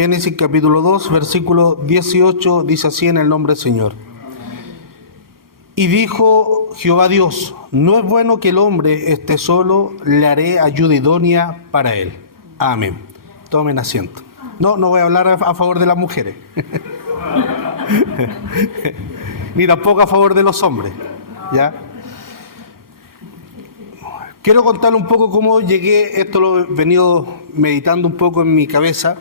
Génesis capítulo 2, versículo 18, dice así en el nombre del Señor. Y dijo Jehová Dios, no es bueno que el hombre esté solo, le haré ayuda idónea para él. Amén. Tomen asiento. No voy a hablar a favor de las mujeres. Ni tampoco a favor de los hombres. ¿Ya? Quiero contarle un poco cómo llegué, esto lo he venido meditando un poco en mi cabeza,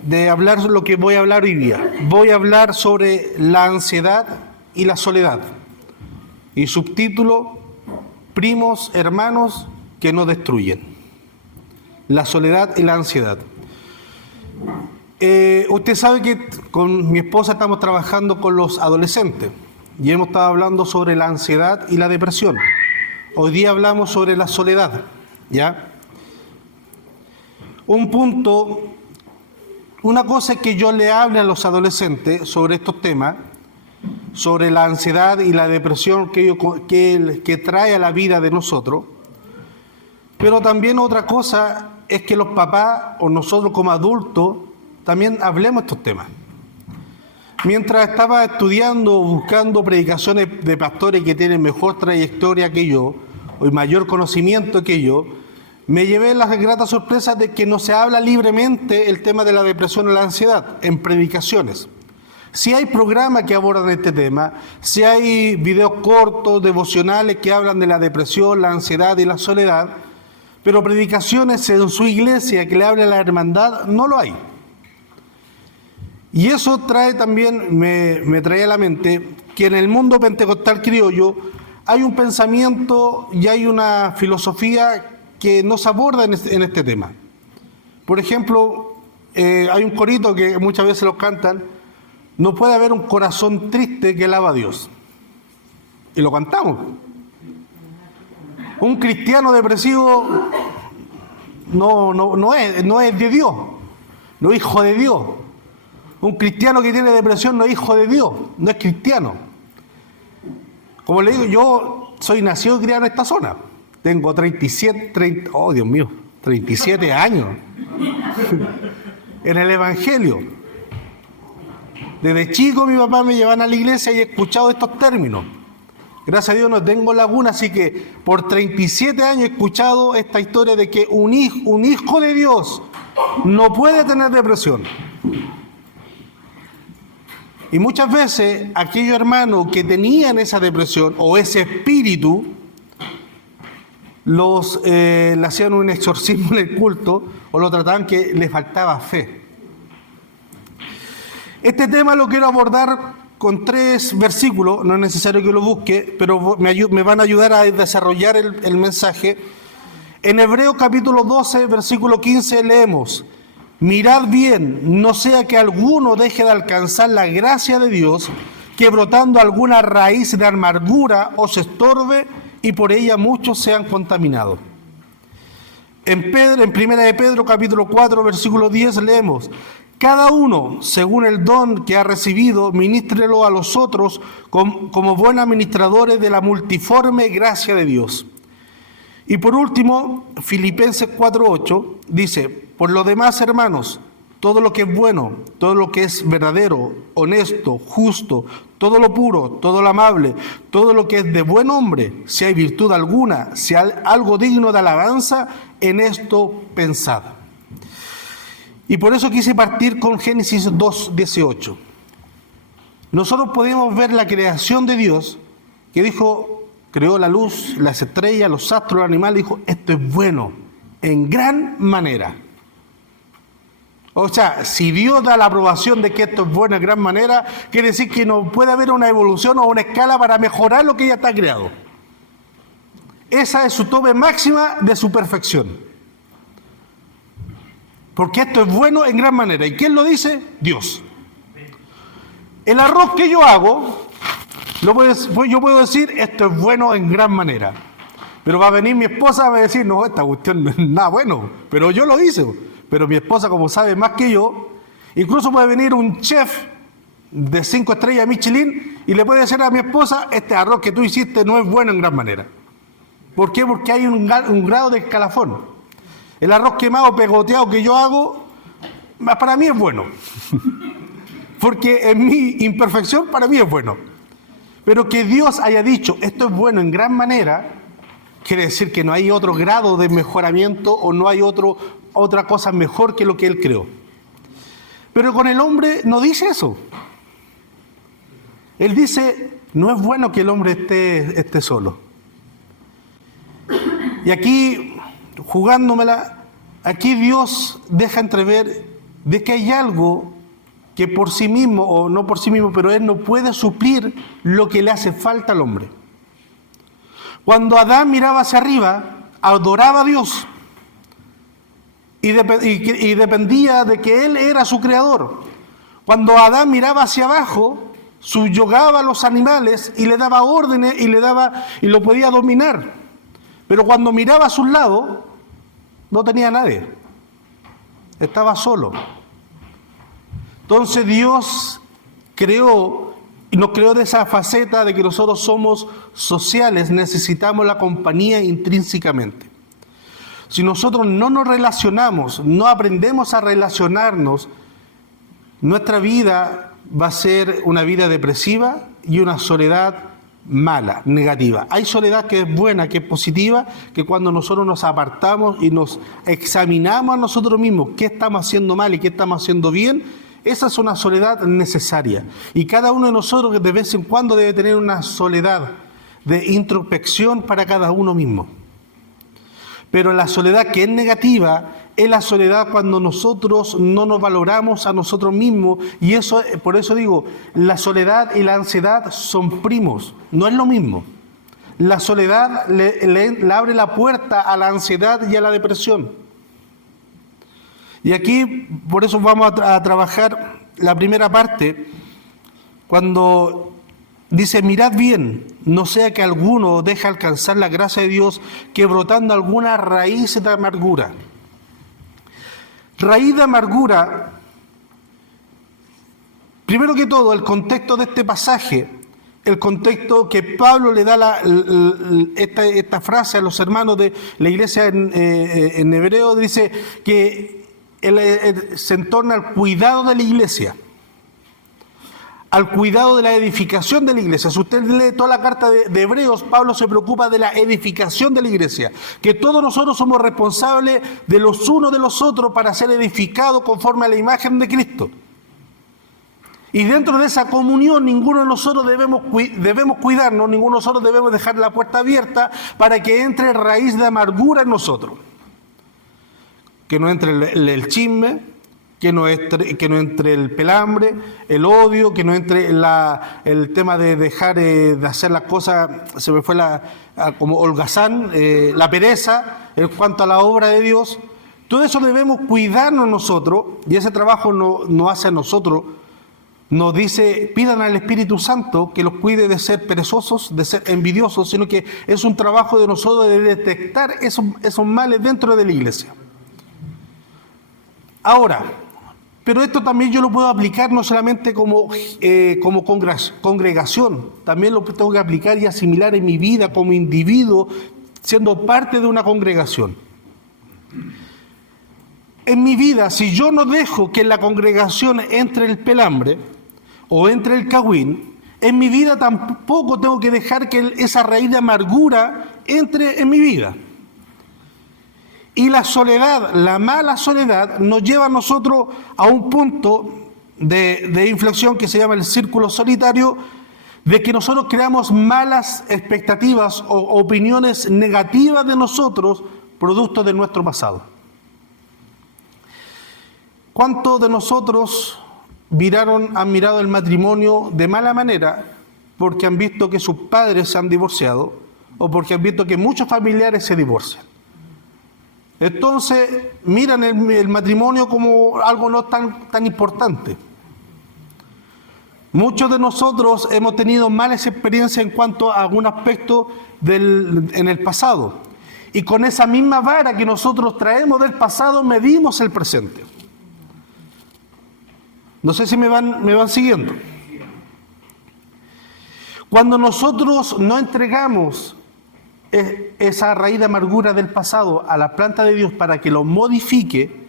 de hablar lo que voy a hablar hoy día. Voy a hablar sobre la ansiedad y la soledad. Y subtítulo, primos hermanos que nos destruyen. La soledad y la ansiedad. Usted sabe que con mi esposa estamos trabajando con los adolescentes y hemos estado hablando sobre la ansiedad y la depresión. Hoy día hablamos sobre la soledad, ¿ya? Un punto, una cosa es que yo le hable a los adolescentes sobre estos temas, sobre la ansiedad y la depresión que trae a la vida de nosotros, pero también otra cosa es que los papás o nosotros como adultos también hablemos estos temas. Mientras estaba estudiando, buscando predicaciones de pastores que tienen mejor trayectoria que yo, o mayor conocimiento que yo, me llevé las gratas sorpresas de que no se habla libremente el tema de la depresión y la ansiedad en predicaciones. Si hay programas que abordan este tema, si hay videos cortos, devocionales que hablan de la depresión, la ansiedad y la soledad, pero predicaciones en su iglesia que le hable a la hermandad, no lo hay. Y eso trae también, me trae a la mente que en el mundo pentecostal criollo hay un pensamiento y hay una filosofía que no se aborda en este tema. Por ejemplo, hay un corito que muchas veces lo cantan, no puede haber un corazón triste que alaba a Dios. Y lo cantamos. Un cristiano depresivo no es de Dios, no es hijo de Dios. Un cristiano que tiene depresión no es hijo de Dios, no es cristiano. Como le digo, yo soy nacido y criado en esta zona. Tengo 37 años en el Evangelio. Desde chico mi papá me llevaba a la iglesia y he escuchado estos términos. Gracias a Dios no tengo laguna, así que por 37 años he escuchado esta historia de que un hijo de Dios no puede tener depresión. Y muchas veces aquellos hermanos que tenían esa depresión o ese espíritu, le hacían un exorcismo en el culto o lo trataban que les faltaba fe. Este tema lo quiero abordar con 3 versículos, no es necesario que lo busque, pero me van a ayudar a desarrollar el mensaje. En Hebreos capítulo 12, versículo 15 leemos: mirad bien, no sea que alguno deje de alcanzar la gracia de Dios, que brotando alguna raíz de amargura os estorbe y por ella muchos sean contaminados. En 1 de Pedro capítulo 4, versículo 10 leemos: cada uno, según el don que ha recibido, ministrelo a los otros como buenos administradores de la multiforme gracia de Dios. Y por último, Filipenses 4:8 dice: por lo demás, hermanos, todo lo que es bueno, todo lo que es verdadero, honesto, justo, todo lo puro, todo lo amable, todo lo que es de buen hombre, si hay virtud alguna, si hay algo digno de alabanza, en esto pensad. Y por eso quise partir con Génesis 2:18. Nosotros podemos ver la creación de Dios, que dijo, creó la luz, las estrellas, los astros, los animales, dijo, esto es bueno, en gran manera. O sea, si Dios da la aprobación de que esto es bueno en gran manera, quiere decir que no puede haber una evolución o una escala para mejorar lo que ya está creado. Esa es su tope máxima de su perfección. Porque esto es bueno en gran manera. ¿Y quién lo dice? Dios. El arroz que yo hago, yo puedo decir, esto es bueno en gran manera. Pero va a venir mi esposa y va a decir, no, esta cuestión no es nada bueno. Pero yo lo hice. Pero mi esposa, como sabe más que yo, incluso puede venir un chef de 5 estrellas Michelin y le puede decir a mi esposa, este arroz que tú hiciste no es bueno en gran manera. ¿Por qué? Porque hay un grado de escalafón. El arroz quemado, pegoteado que yo hago, para mí es bueno. Porque en mi imperfección, para mí es bueno. Pero que Dios haya dicho, esto es bueno en gran manera, quiere decir que no hay otro grado de mejoramiento o no hay otra cosa mejor que lo que Él creó. Pero con el hombre no dice eso. Él dice, no es bueno que el hombre esté solo. Y aquí, jugándomela, aquí Dios deja entrever de que hay algo que por sí mismo, o no por sí mismo, pero Él no puede suplir lo que le hace falta al hombre. Cuando Adán miraba hacia arriba, adoraba a Dios y dependía de que Él era su creador. Cuando Adán miraba hacia abajo, subyugaba a los animales y le daba órdenes y lo podía dominar. Pero cuando miraba a sus lados, no tenía nadie. Estaba solo. Entonces Dios nos creó de esa faceta de que nosotros somos sociales, necesitamos la compañía intrínsecamente. Si nosotros no nos relacionamos, no aprendemos a relacionarnos, nuestra vida va a ser una vida depresiva y una soledad mala, negativa. Hay soledad que es buena, que es positiva, que cuando nosotros nos apartamos y nos examinamos a nosotros mismos qué estamos haciendo mal y qué estamos haciendo bien, esa es una soledad necesaria. Y cada uno de nosotros de vez en cuando debe tener una soledad de introspección para cada uno mismo. Pero la soledad que es negativa es la soledad cuando nosotros no nos valoramos a nosotros mismos, y eso, por eso digo, la soledad y la ansiedad son primos, no es lo mismo. La soledad le abre la puerta a la ansiedad y a la depresión. Y aquí, por eso vamos a trabajar la primera parte, cuando dice, mirad bien, no sea que alguno deje alcanzar la gracia de Dios, que brotando alguna raíz de amargura. Raíz de amargura, primero que todo, el contexto de este pasaje, el contexto que Pablo le da esta frase a los hermanos de la iglesia en hebreo, dice que se entorna al cuidado de la iglesia, al cuidado de la edificación de la iglesia. Si usted lee toda la carta de Hebreos, Pablo se preocupa de la edificación de la iglesia, que todos nosotros somos responsables de los unos de los otros para ser edificados conforme a la imagen de Cristo. Y dentro de esa comunión ninguno de nosotros debemos cuidarnos, ninguno de nosotros debemos dejar la puerta abierta para que entre raíz de amargura en nosotros. Que no entre el chisme, que no entre el pelambre, el odio, que no entre el tema de dejar de hacer las cosas, se me fue como holgazán, la pereza en cuanto a la obra de Dios. Todo eso debemos cuidarnos nosotros, y ese trabajo no hace a nosotros. Nos dice, pidan al Espíritu Santo que los cuide de ser perezosos, de ser envidiosos, sino que es un trabajo de nosotros de detectar esos males dentro de la iglesia. Ahora, pero esto también yo lo puedo aplicar no solamente como congregación, también lo tengo que aplicar y asimilar en mi vida como individuo, siendo parte de una congregación. En mi vida, si yo no dejo que en la congregación entre el pelambre o entre el cagüín, en mi vida tampoco tengo que dejar que esa raíz de amargura entre en mi vida. Y la soledad, la mala soledad, nos lleva a nosotros a un punto de inflexión que se llama el círculo solitario, de que nosotros creamos malas expectativas o opiniones negativas de nosotros, producto de nuestro pasado. ¿Cuántos de nosotros han mirado el matrimonio de mala manera porque han visto que sus padres se han divorciado o porque han visto que muchos familiares se divorcian? Entonces miran el matrimonio como algo no tan importante. Muchos de nosotros hemos tenido malas experiencias en cuanto a algún aspecto en el pasado. Y con esa misma vara que nosotros traemos del pasado medimos el presente. No sé si me van siguiendo. Cuando nosotros no entregamos esa raíz de amargura del pasado a la planta de Dios para que lo modifique,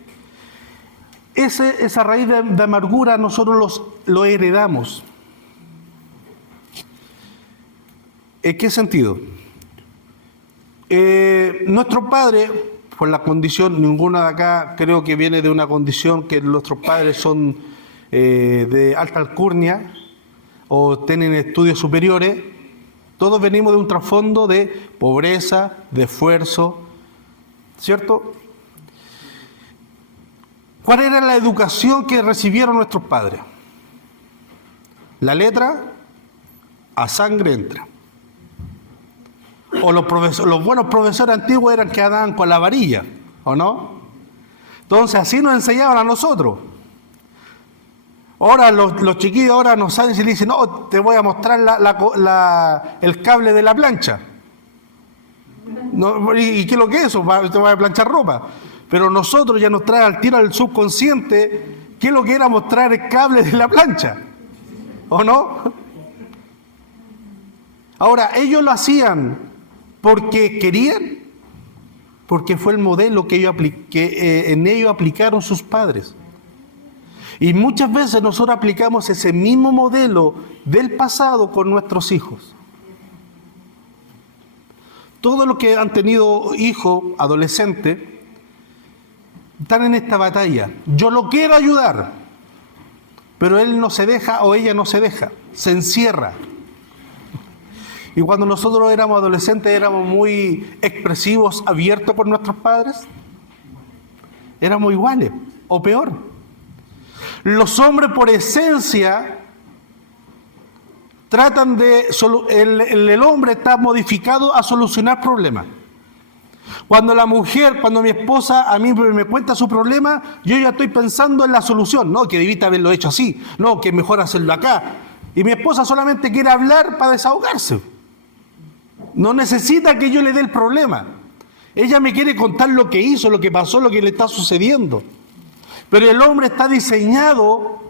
esa raíz de amargura nosotros lo heredamos. ¿En qué sentido? Nuestro padre, por la condición, ninguna de acá creo que viene de una condición que nuestros padres son de alta alcurnia o tienen estudios superiores. Todos venimos de un trasfondo de pobreza, de esfuerzo, ¿cierto? ¿Cuál era la educación que recibieron nuestros padres? La letra a sangre entra. O los buenos profesores antiguos eran que andaban con la varilla, ¿o no? Entonces así nos enseñaban a nosotros. Ahora los chiquillos ahora no saben si le dicen, no, te voy a mostrar el cable de la plancha. No, ¿y qué es lo que es eso? Te voy a planchar ropa. Pero nosotros ya nos trae al tiro al subconsciente qué es lo que era mostrar el cable de la plancha, ¿o no? Ahora, ellos lo hacían porque querían, porque fue el modelo que en ellos aplicaron sus padres. Y muchas veces nosotros aplicamos ese mismo modelo del pasado con nuestros hijos. Todos los que han tenido hijos, adolescentes, están en esta batalla. Yo lo quiero ayudar, pero él no se deja o ella no se deja, se encierra. Y cuando nosotros éramos adolescentes éramos muy expresivos, abiertos con nuestros padres, éramos iguales o peor. Los hombres por esencia tratan de... El hombre está modificado a solucionar problemas. Cuando mi esposa a mí me cuenta su problema, yo ya estoy pensando en la solución. No, que debiste haberlo hecho así. No, que es mejor hacerlo acá. Y mi esposa solamente quiere hablar para desahogarse. No necesita que yo le dé el problema. Ella me quiere contar lo que hizo, lo que pasó, lo que le está sucediendo. Pero el hombre está diseñado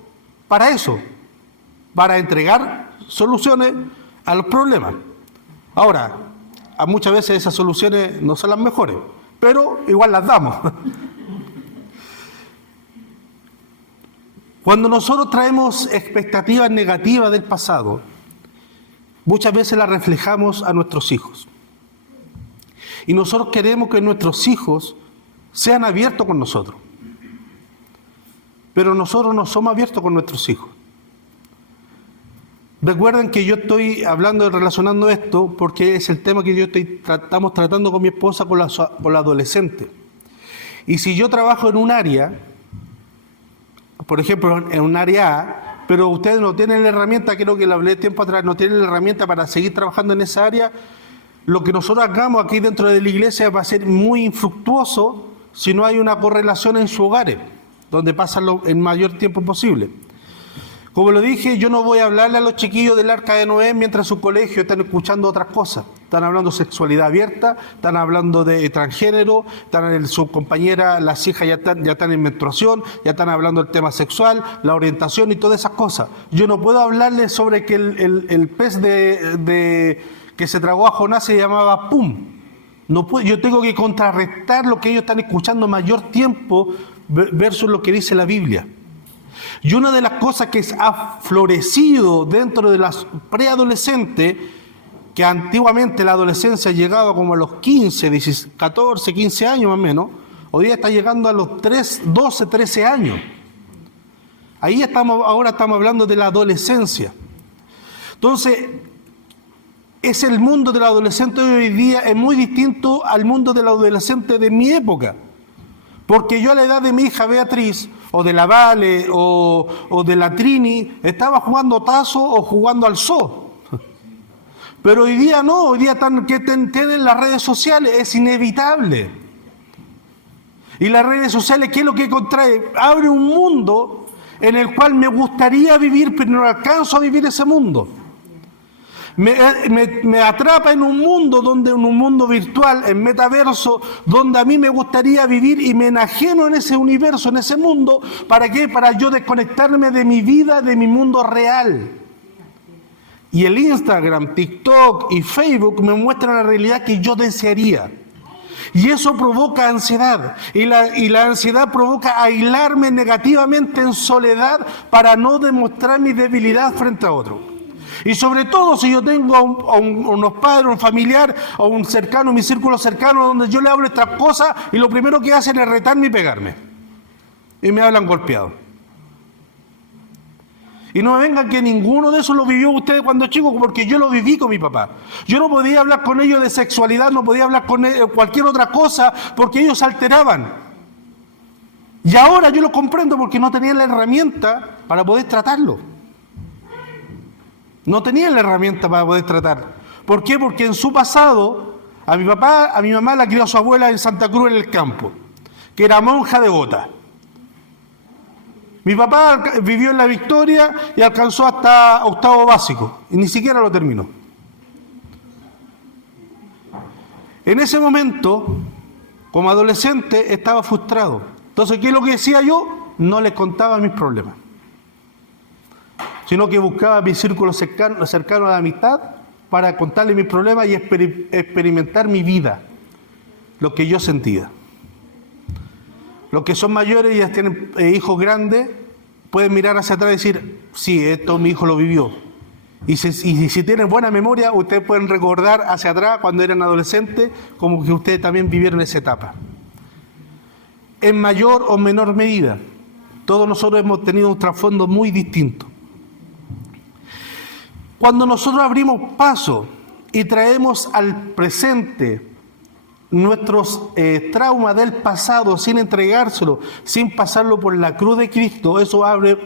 para eso, para entregar soluciones a los problemas. Ahora, muchas veces esas soluciones no son las mejores, pero igual las damos. Cuando nosotros traemos expectativas negativas del pasado, muchas veces las reflejamos a nuestros hijos. Y nosotros queremos que nuestros hijos sean abiertos con nosotros. Pero nosotros no somos abiertos con nuestros hijos. Recuerden que yo estoy hablando y relacionando esto porque es el tema que estamos tratando con mi esposa con la adolescente. Y si yo trabajo en un área, por ejemplo, en un área A, pero ustedes no tienen la herramienta, creo que lo hablé tiempo atrás, no tienen la herramienta para seguir trabajando en esa área, lo que nosotros hagamos aquí dentro de la iglesia va a ser muy infructuoso si no hay una correlación en sus hogares, donde pasan el mayor tiempo posible. Como lo dije, yo no voy a hablarle a los chiquillos del Arca de Noé mientras en su colegio están escuchando otras cosas. Están hablando de sexualidad abierta, están hablando de transgénero, sus compañeras, las hijas ya están en menstruación, ya están hablando del tema sexual, la orientación y todas esas cosas. Yo no puedo hablarles sobre que el pez que se tragó a Jonás se llamaba Pum. No puedo, yo tengo que contrarrestar lo que ellos están escuchando mayor tiempo versus lo que dice la Biblia. Y una de las cosas que ha florecido dentro de las preadolescentes, que antiguamente la adolescencia llegaba como a los 14, 15 años más o menos, hoy día está llegando a los 12, 13 años. Ahora estamos hablando de la adolescencia. Entonces, es el mundo del adolescente de hoy día es muy distinto al mundo del adolescente de mi época. Porque yo a la edad de mi hija Beatriz, o de la Vale, o de la Trini, estaba jugando tazo o jugando al zoo. Pero hoy día no, hoy día tienen las redes sociales, es inevitable. Y las redes sociales, ¿qué es lo que contrae? Abre un mundo en el cual me gustaría vivir, pero no alcanzo a vivir ese mundo. Me atrapa en un mundo virtual, en metaverso, donde a mí me gustaría vivir y me enajeno en ese universo, en ese mundo. ¿Para qué? Para yo desconectarme de mi vida, de mi mundo real. Y el Instagram, TikTok y Facebook me muestran la realidad que yo desearía. Y eso provoca ansiedad. Y la ansiedad provoca aislarme negativamente en soledad para no demostrar mi debilidad frente a otro. Y sobre todo si yo tengo unos padres, un familiar o un cercano, mi círculo cercano, donde yo le hablo estas cosas y lo primero que hacen es retarme y pegarme. Y me hablan golpeado. Y no me vengan que ninguno de esos lo vivió ustedes cuando chicos, porque yo lo viví con mi papá. Yo no podía hablar con ellos de sexualidad, no podía hablar con ellos de cualquier otra cosa, porque ellos se alteraban. Y ahora yo lo comprendo porque no tenían la herramienta para poder tratarlo. No tenían la herramienta para poder tratar. ¿Por qué? Porque en su pasado, a mi mamá la crió su abuela en Santa Cruz en el campo, que era monja devota. Mi papá vivió en La Victoria y alcanzó hasta octavo básico, y ni siquiera lo terminó. En ese momento, como adolescente, estaba frustrado. Entonces, ¿qué es lo que decía yo? No les contaba mis problemas, sino que buscaba mi círculo cercano a la amistad para contarle mis problemas y experimentar mi vida, lo que yo sentía. Los que son mayores y ya tienen hijos grandes, pueden mirar hacia atrás y decir, sí, esto mi hijo lo vivió. Y si tienen buena memoria, ustedes pueden recordar hacia atrás cuando eran adolescentes, como que ustedes también vivieron esa etapa. En mayor o menor medida, todos nosotros hemos tenido un trasfondo muy distinto. Cuando nosotros abrimos paso y traemos al presente nuestros traumas del pasado sin entregárselo, sin pasarlo por la cruz de Cristo, eso abre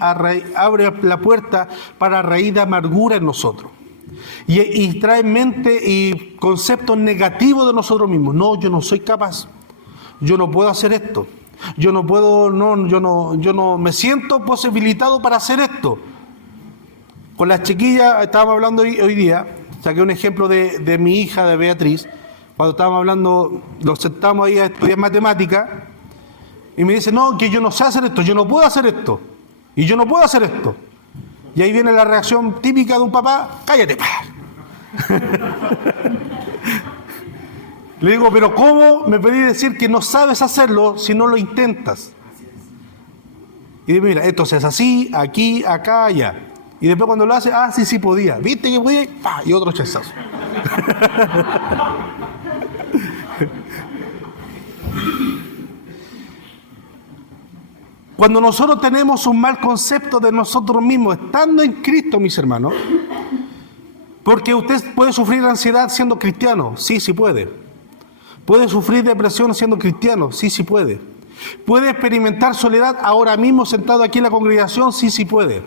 la puerta para raíz de amargura en nosotros. Y trae mente y conceptos negativos de nosotros mismos. No, yo no soy capaz. Yo no puedo hacer esto. Yo no me siento posibilitado para hacer esto. Con las chiquillas estábamos hablando hoy día, saqué un ejemplo de mi hija, de Beatriz. Cuando estábamos hablando, nos sentamos ahí a estudiar matemática y me dice, no, que yo no sé hacer esto, yo no puedo hacer esto, y yo no puedo hacer esto. Y ahí viene la reacción típica de un papá, cállate, pa. Le digo, pero ¿cómo me podés decir que no sabes hacerlo si no lo intentas? Y dice, mira, esto se hace así, aquí, acá, allá. Y después cuando lo hace, sí podía. ¿Viste que podía? ¡Pah! Y otro chazazo. Cuando nosotros tenemos un mal concepto de nosotros mismos, estando en Cristo, mis hermanos, porque usted puede sufrir ansiedad siendo cristiano, sí puede. Puede sufrir depresión siendo cristiano, sí puede. Puede experimentar soledad ahora mismo sentado aquí en la congregación, sí puede.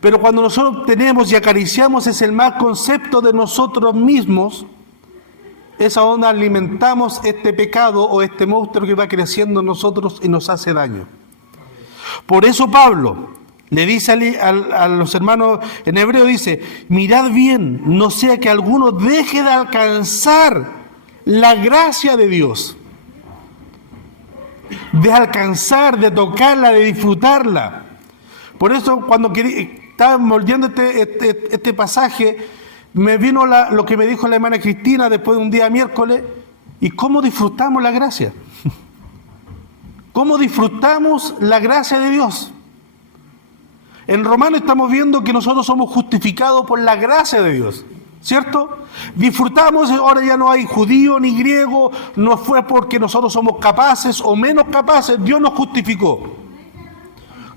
Pero cuando nosotros tenemos y acariciamos ese mal concepto de nosotros mismos, es a donde alimentamos este pecado o este monstruo que va creciendo en nosotros y nos hace daño. Por eso Pablo le dice a los hermanos en hebreo, dice, mirad bien, no sea que alguno deje de alcanzar la gracia de Dios. De alcanzar, de tocarla, de disfrutarla. Por eso cuando estaba moldeando este pasaje, me vino lo que me dijo la hermana Cristina después de un día miércoles, y cómo disfrutamos la gracia. ¿Cómo disfrutamos la gracia de Dios? En Romanos estamos viendo que nosotros somos justificados por la gracia de Dios, ¿cierto? Disfrutamos, ahora ya no hay judío ni griego, no fue porque nosotros somos capaces o menos capaces, Dios nos justificó.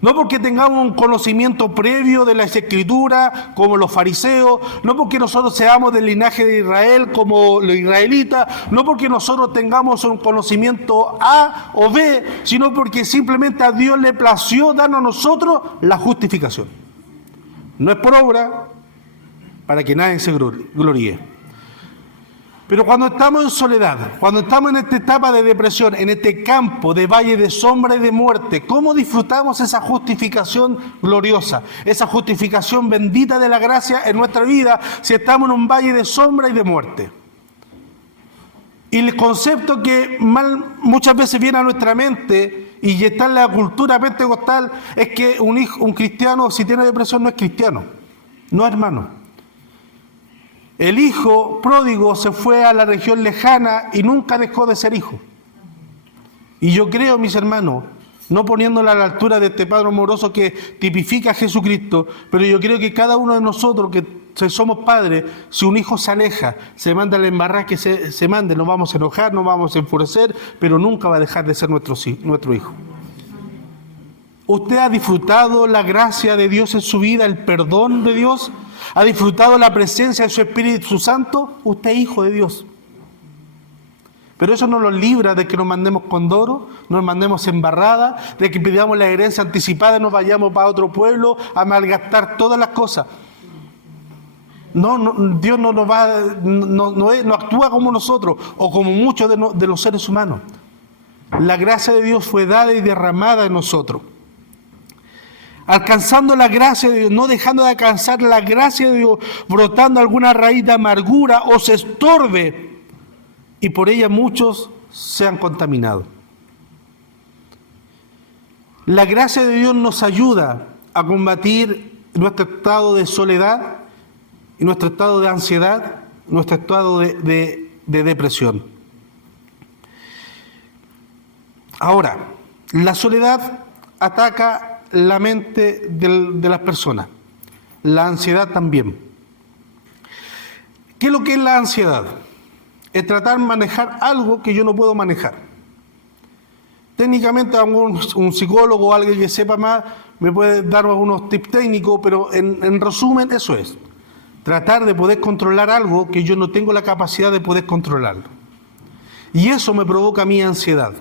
No porque tengamos un conocimiento previo de las Escrituras, como los fariseos, no porque nosotros seamos del linaje de Israel, como los israelitas, no porque nosotros tengamos un conocimiento A o B, sino porque simplemente a Dios le plació darnos a nosotros la justificación. No es por obra, para que nadie se gloríe. Pero cuando estamos en soledad, cuando estamos en esta etapa de depresión, en este campo de valle de sombra y de muerte, ¿cómo disfrutamos esa justificación gloriosa, esa justificación bendita de la gracia en nuestra vida si estamos en un valle de sombra y de muerte? Y el concepto que muchas veces viene a nuestra mente y está en la cultura pentecostal es que un cristiano, si tiene depresión, no es cristiano, no es hermano. El hijo pródigo se fue a la región lejana y nunca dejó de ser hijo. Y yo creo, mis hermanos, no poniéndola a la altura de este Padre amoroso que tipifica a Jesucristo, pero yo creo que cada uno de nosotros que somos padres, si un hijo se aleja, se manda a la embarrada que se mande, nos vamos a enojar, nos vamos a enfurecer, pero nunca va a dejar de ser nuestro hijo. ¿Usted ha disfrutado la gracia de Dios en su vida, el perdón de Dios? ¿Ha disfrutado la presencia de su Espíritu Santo? Usted es hijo de Dios. Pero eso no nos libra de que nos mandemos condoro, nos mandemos embarrada, de que pidamos la herencia anticipada y nos vayamos para otro pueblo a malgastar todas las cosas. No, Dios no nos va, no actúa como nosotros o como muchos de los seres humanos. La gracia de Dios fue dada y derramada en nosotros. Alcanzando la gracia de Dios, no dejando de alcanzar la gracia de Dios, brotando alguna raíz de amargura o se estorbe y por ella muchos sean contaminados. La gracia de Dios nos ayuda a combatir nuestro estado de soledad, y nuestro estado de ansiedad, nuestro estado de depresión. Ahora, la soledad ataca la mente de las personas, la ansiedad también. ¿Qué es lo que es la ansiedad? Es tratar de manejar algo que yo no puedo manejar. Técnicamente un psicólogo o alguien que sepa más me puede dar algunos tips técnicos, pero en resumen eso es. Tratar de poder controlar algo que yo no tengo la capacidad de poder controlarlo. Y eso me provoca mi ansiedad.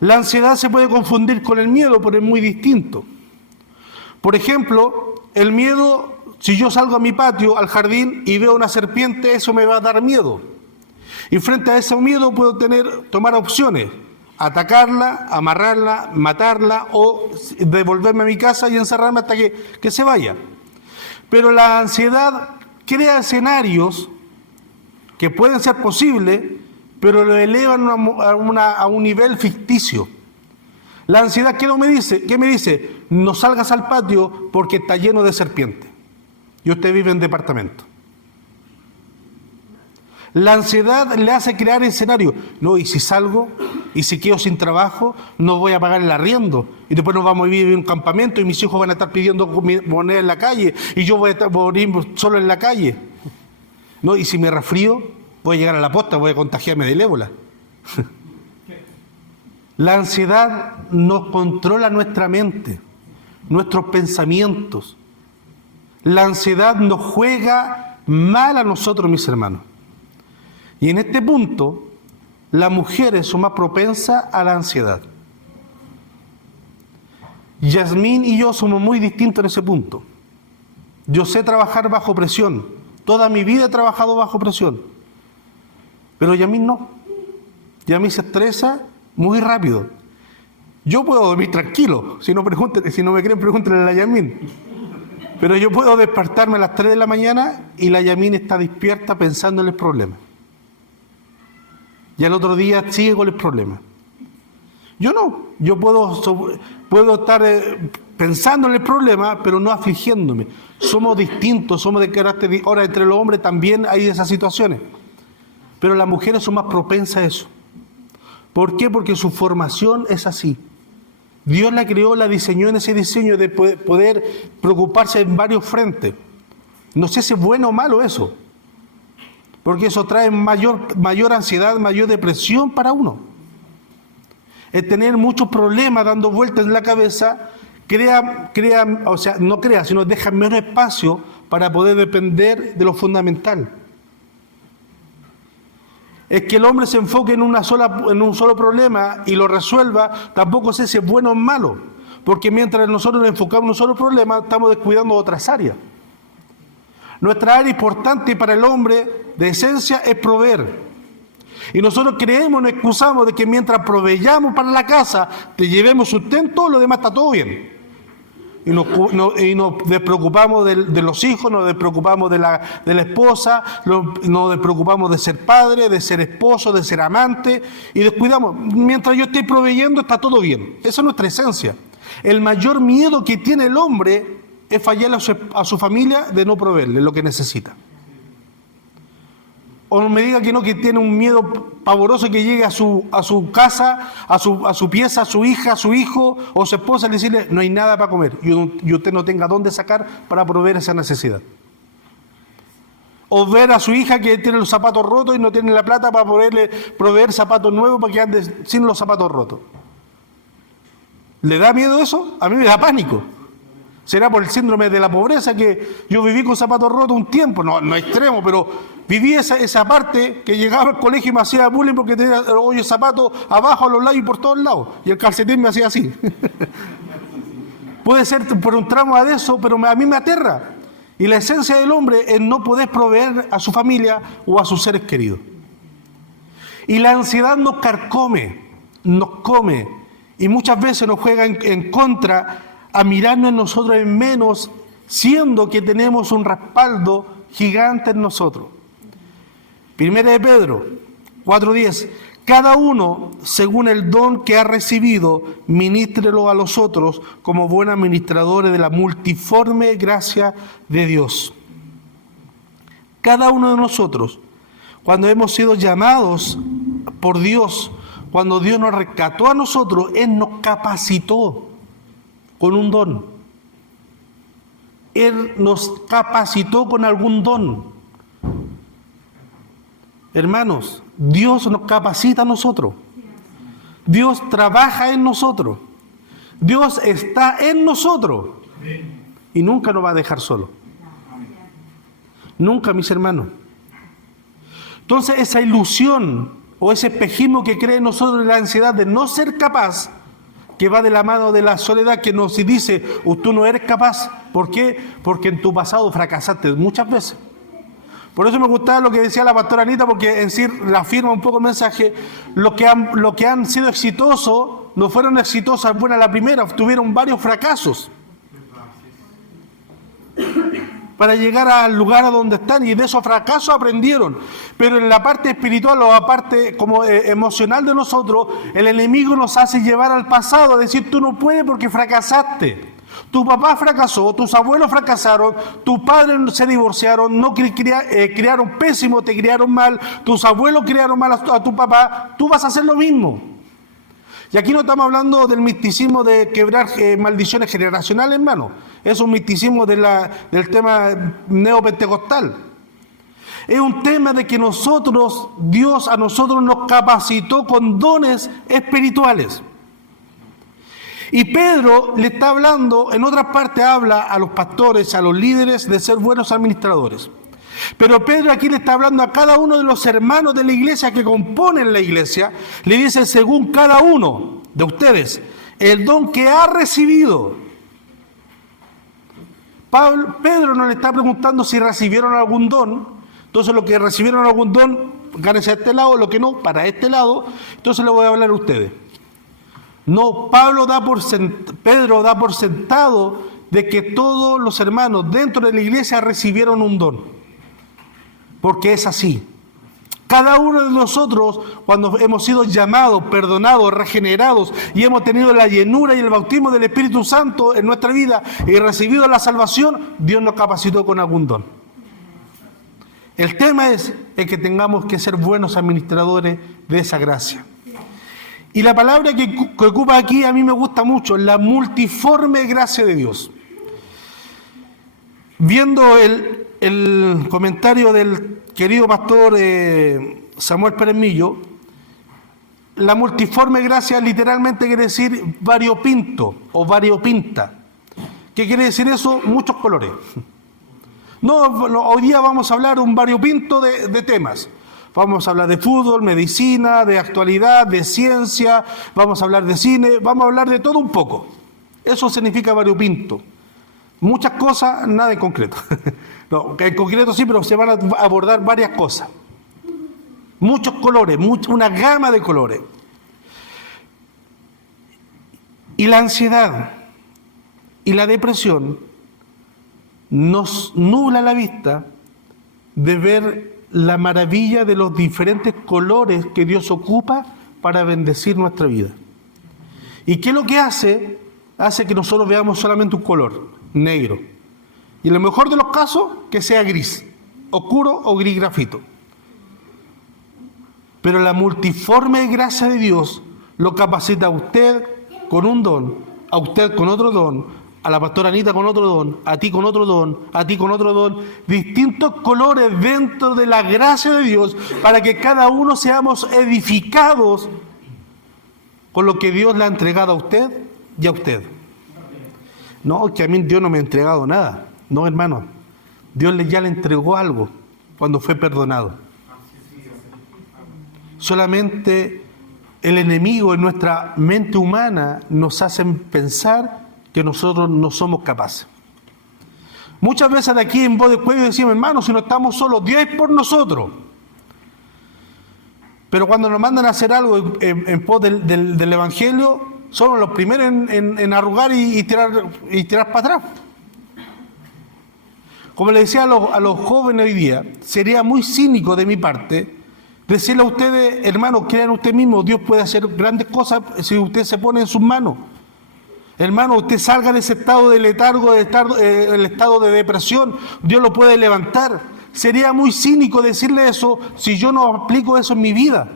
La ansiedad se puede confundir con el miedo, pero es muy distinto. Por ejemplo, el miedo, si yo salgo a mi patio, al jardín, y veo una serpiente, eso me va a dar miedo. Y frente a ese miedo puedo tomar opciones. Atacarla, amarrarla, matarla o devolverme a mi casa y encerrarme hasta que se vaya. Pero la ansiedad crea escenarios que pueden ser posibles, pero lo elevan a un nivel ficticio. La ansiedad, ¿qué me dice? ¿Qué me dice? No salgas al patio porque está lleno de serpientes. Y usted vive en departamento. La ansiedad le hace crear escenarios. No, y si salgo, y si quedo sin trabajo, no voy a pagar el arriendo. Y después nos vamos a vivir en un campamento y mis hijos van a estar pidiendo moneda en la calle y yo voy a estar morir solo en la calle. No, y si me resfrío, voy a llegar a la posta, voy a contagiarme del ébola. La ansiedad nos controla nuestra mente, nuestros pensamientos. La ansiedad nos juega mal a nosotros, mis hermanos. Y en este punto, las mujeres son más propensas a la ansiedad. Yasmín y yo somos muy distintos en ese punto. Yo sé trabajar bajo presión. Toda mi vida he trabajado bajo presión. Pero Yasmín no. Yasmín se estresa muy rápido. Yo puedo dormir tranquilo. Si no me creen, pregúntenle a la Yasmín. Pero yo puedo despertarme a las 3 de la mañana y la Yasmín está despierta pensando en el problema. Y al otro día sigue con el problema. Yo no. Yo puedo estar pensando en el problema, pero no afligiéndome. Somos distintos, somos de carácter. Ahora, entre los hombres también hay esas situaciones. Pero las mujeres son más propensas a eso. ¿Por qué? Porque su formación es así. Dios la creó, la diseñó en ese diseño de poder preocuparse en varios frentes. No sé si es bueno o malo eso. Porque eso trae mayor ansiedad, mayor depresión para uno. El tener muchos problemas dando vueltas en la cabeza, sino deja menos espacio para poder depender de lo fundamental. Es que el hombre se enfoque en un solo problema y lo resuelva, tampoco sé si es bueno o malo. Porque mientras nosotros nos enfocamos en un solo problema, estamos descuidando otras áreas. Nuestra área importante para el hombre de esencia es proveer. Y nosotros creemos, nos excusamos de que mientras proveyamos para la casa, te llevemos sustento, lo demás está todo bien. Y nos despreocupamos de los hijos, nos despreocupamos de la esposa, nos despreocupamos de ser padre, de ser esposo, de ser amante, y descuidamos. Mientras yo esté proveyendo, está todo bien. Esa es nuestra esencia. El mayor miedo que tiene el hombre es fallar a su familia de no proveerle lo que necesita. O no me diga que no, que tiene un miedo pavoroso que llegue a su casa, a su pieza, a su hija, a su hijo o su esposa y decirle, no hay nada para comer, y usted no tenga dónde sacar para proveer esa necesidad. O ver a su hija que tiene los zapatos rotos y no tiene la plata para poderle proveer zapatos nuevos para que ande sin los zapatos rotos. ¿Le da miedo eso? A mí me da pánico. ¿Será por el síndrome de la pobreza que yo viví con zapatos rotos un tiempo? No extremo, pero viví esa parte que llegaba al colegio y me hacía bullying porque tenía hoyo de zapatos abajo, a los lados y por todos lados. Y el calcetín me hacía así. Puede ser por un trauma de eso, pero a mí me aterra. Y la esencia del hombre es no poder proveer a su familia o a sus seres queridos. Y la ansiedad nos carcome, nos come, y muchas veces nos juega en contra a mirarnos en nosotros en menos, siendo que tenemos un respaldo gigante en nosotros. Primera de Pedro 4:10. Cada uno, según el don que ha recibido, ministrelo a los otros como buenos administradores de la multiforme gracia de Dios. Cada uno de nosotros, cuando hemos sido llamados por Dios, cuando Dios nos rescató a nosotros, Él nos capacitó con un don. Él nos capacitó con algún don. Hermanos, Dios nos capacita a nosotros. Dios trabaja en nosotros. Dios está en nosotros. Y nunca nos va a dejar solo. Nunca, mis hermanos. Entonces, esa ilusión o ese espejismo que cree en nosotros la ansiedad de no ser capaz, que va de la mano de la soledad que nos dice, tú no eres capaz. ¿Por qué? Porque en tu pasado fracasaste muchas veces. Por eso me gustaba lo que decía la pastora Anita, porque en sí reafirma un poco el mensaje. Los que han sido exitosos, no fueron exitosos buenas la primera, tuvieron varios fracasos para llegar al lugar a donde están, y de esos fracasos aprendieron. Pero en la parte espiritual o la parte como emocional de nosotros, el enemigo nos hace llevar al pasado, a decir, tú no puedes porque fracasaste. Tu papá fracasó, tus abuelos fracasaron, tus padres se divorciaron, no criaron pésimo, te criaron mal, tus abuelos criaron mal a tu papá, tú vas a hacer lo mismo. Y aquí no estamos hablando del misticismo de quebrar maldiciones generacionales, hermano. Es un misticismo del tema neopentecostal. Es un tema de que Dios a nosotros nos capacitó con dones espirituales. Y Pedro le está hablando, en otras partes habla a los pastores, a los líderes de ser buenos administradores. Pero Pedro aquí le está hablando a cada uno de los hermanos de la iglesia que componen la iglesia. Le dice, según cada uno de ustedes, el don que ha recibido. Pedro no le está preguntando si recibieron algún don. Entonces los que recibieron algún don, gánense a este lado, lo que no, para este lado. Entonces le voy a hablar a ustedes. No, Pedro da por sentado de que todos los hermanos dentro de la iglesia recibieron un don. Porque es así. Cada uno de nosotros, cuando hemos sido llamados, perdonados, regenerados y hemos tenido la llenura y el bautismo del Espíritu Santo en nuestra vida y recibido la salvación, Dios nos capacitó con algún don. El tema es que tengamos que ser buenos administradores de esa gracia. Y la palabra que ocupa aquí a mí me gusta mucho, la multiforme gracia de Dios. Viendo el comentario del querido pastor Samuel Pérez Millo, la multiforme gracia literalmente quiere decir variopinto o variopinta. ¿Qué quiere decir eso? Muchos colores. No, hoy día vamos a hablar un variopinto de temas. Vamos a hablar de fútbol, medicina, de actualidad, de ciencia, vamos a hablar de cine, vamos a hablar de todo un poco. Eso significa variopinto. Muchas cosas, nada en concreto. No, en concreto sí, pero se van a abordar varias cosas. Muchos colores, una gama de colores. Y la ansiedad y la depresión nos nubla la vista de ver la maravilla de los diferentes colores que Dios ocupa para bendecir nuestra vida. ¿Y qué es lo que hace? Hace que nosotros veamos solamente un color, negro. Y en lo mejor de los casos, que sea gris, oscuro o gris grafito. Pero la multiforme gracia de Dios lo capacita a usted con un don, a usted con otro don, a la pastora Anita con otro don, a ti con otro don, a ti con otro don, distintos colores dentro de la gracia de Dios para que cada uno seamos edificados con lo que Dios le ha entregado a usted y a usted. No, que a mí Dios no me ha entregado nada. No, hermano, Dios ya le entregó algo cuando fue perdonado. Solamente el enemigo en nuestra mente humana nos hace pensar que nosotros no somos capaces. Muchas veces de aquí en voz de cuello decimos, hermano, si no estamos solos, Dios es por nosotros. Pero cuando nos mandan a hacer algo en pos del Evangelio, somos los primeros en arrugar y tirar para atrás. Como le decía a los jóvenes hoy día, sería muy cínico de mi parte decirle a ustedes, hermanos, crean usted mismo, Dios puede hacer grandes cosas si usted se pone en sus manos. Hermano, usted salga de ese estado de letargo, el estado de depresión, Dios lo puede levantar. Sería muy cínico decirle eso si yo no aplico eso en mi vida.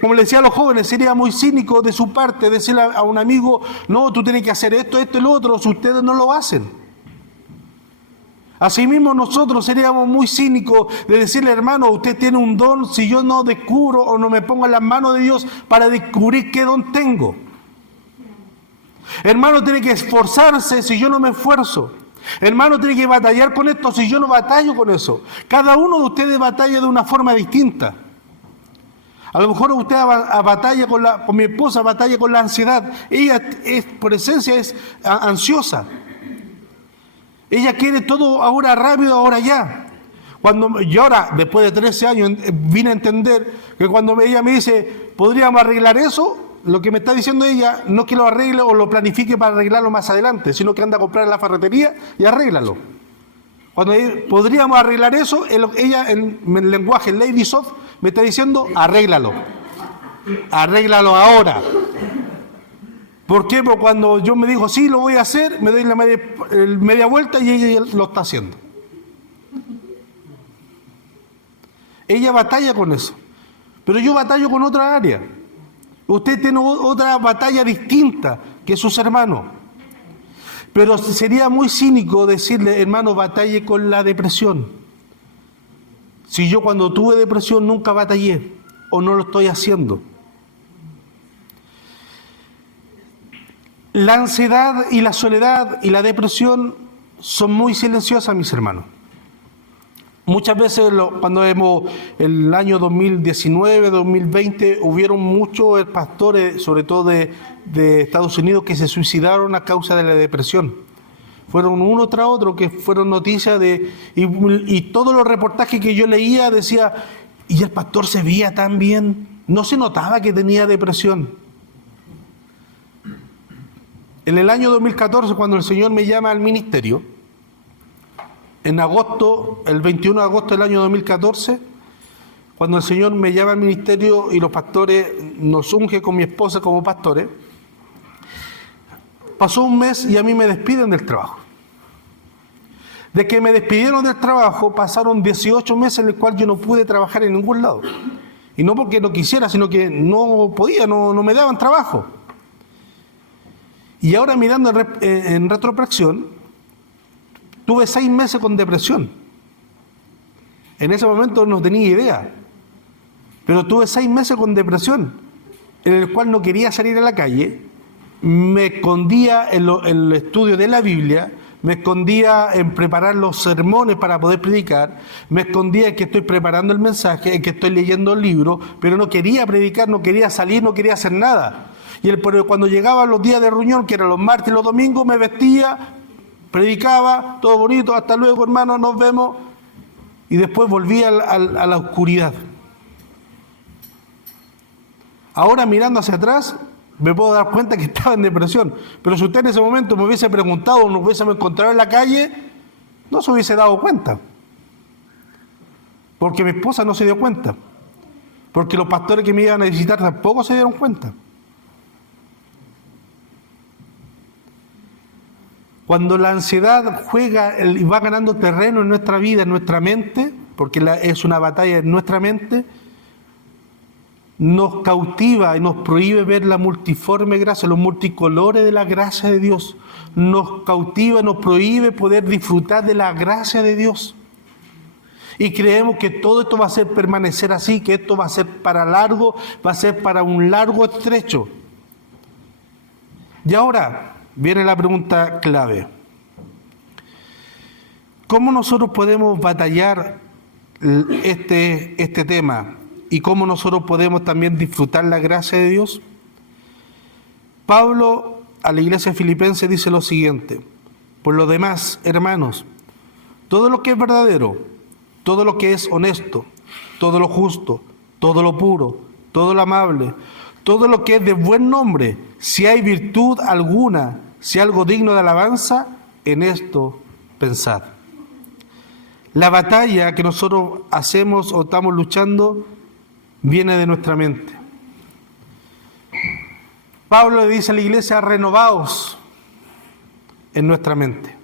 Como le decía a los jóvenes, sería muy cínico de su parte decirle a un amigo, no, tú tienes que hacer esto, esto y lo otro, si ustedes no lo hacen. Asimismo nosotros seríamos muy cínicos de decirle, hermano, usted tiene un don, si yo no descubro o no me pongo en las manos de Dios para descubrir qué don tengo. Hermano, tiene que esforzarse si yo no me esfuerzo. Hermano, tiene que batallar con esto si yo no batallo con eso. Cada uno de ustedes batalla de una forma distinta. A lo mejor usted batalla con mi esposa, batalla con la ansiedad. Ella por esencia es ansiosa. Ella quiere todo ahora rápido, ahora ya. Yo ahora, después de 13 años, vine a entender que cuando ella me dice, ¿podríamos arreglar eso? Lo que me está diciendo ella, no que lo arregle o lo planifique para arreglarlo más adelante, sino que anda a comprar en la ferretería y arréglalo. Cuando podríamos arreglar eso, ella en el lenguaje Lady Soft me está diciendo, arréglalo. Arréglalo ahora. ¿Por qué? Porque cuando yo me digo, sí, lo voy a hacer, me doy la media vuelta y ella lo está haciendo. Ella batalla con eso. Pero yo batallo con otra área. Usted tiene otra batalla distinta que sus hermanos. Pero sería muy cínico decirle, hermano, batalle con la depresión. Si yo cuando tuve depresión nunca batallé o no lo estoy haciendo. La ansiedad y la soledad y la depresión son muy silenciosas, mis hermanos. Muchas veces cuando el año 2019, 2020, hubieron muchos pastores, sobre todo de Estados Unidos, que se suicidaron a causa de la depresión. Fueron uno tras otro que fueron noticias y todos los reportajes que yo leía decía, y el pastor se veía tan bien, no se notaba que tenía depresión. En el año 2014, cuando el Señor me llama al ministerio, en agosto, el 21 de agosto del año 2014, cuando el Señor me llama al ministerio y los pastores nos unge con mi esposa como pastores, pasó un mes y a mí me despiden del trabajo. De que me despidieron del trabajo, pasaron 18 meses en los cuales yo no pude trabajar en ningún lado. Y no porque no quisiera, sino que no podía, no me daban trabajo. Y ahora mirando en retrospección, tuve 6 meses con depresión. En ese momento no tenía idea, pero tuve 6 meses con depresión, en el cual no quería salir a la calle, me escondía en el estudio de la Biblia, me escondía en preparar los sermones para poder predicar, me escondía en que estoy preparando el mensaje, en que estoy leyendo el libro, pero no quería predicar, no quería salir, no quería hacer nada. Pero cuando llegaban los días de reunión, que eran los martes y los domingos, me vestía, predicaba, todo bonito, hasta luego hermano, nos vemos, y después volví a la oscuridad. Ahora mirando hacia atrás, me puedo dar cuenta que estaba en depresión, pero si usted en ese momento me hubiese preguntado o nos hubiésemos encontrado en la calle, no se hubiese dado cuenta, porque mi esposa no se dio cuenta, porque los pastores que me iban a visitar tampoco se dieron cuenta. Cuando la ansiedad juega y va ganando terreno en nuestra vida, en nuestra mente, porque es una batalla en nuestra mente, nos cautiva y nos prohíbe ver la multiforme gracia, los multicolores de la gracia de Dios. Nos cautiva, nos prohíbe poder disfrutar de la gracia de Dios. Y creemos que todo esto va a ser permanecer así, que esto va a ser para largo, va a ser para un largo estrecho. Y ahora viene la pregunta clave. ¿Cómo nosotros podemos batallar este tema? ¿Y cómo nosotros podemos también disfrutar la gracia de Dios? Pablo a la iglesia filipense dice lo siguiente: por lo demás, hermanos, todo lo que es verdadero, todo lo que es honesto, todo lo justo, todo lo puro, todo lo amable, todo lo que es de buen nombre, si hay virtud alguna, si algo digno de alabanza, en esto pensad. La batalla que nosotros hacemos o estamos luchando viene de nuestra mente. Pablo le dice a la iglesia: renovaos en nuestra mente.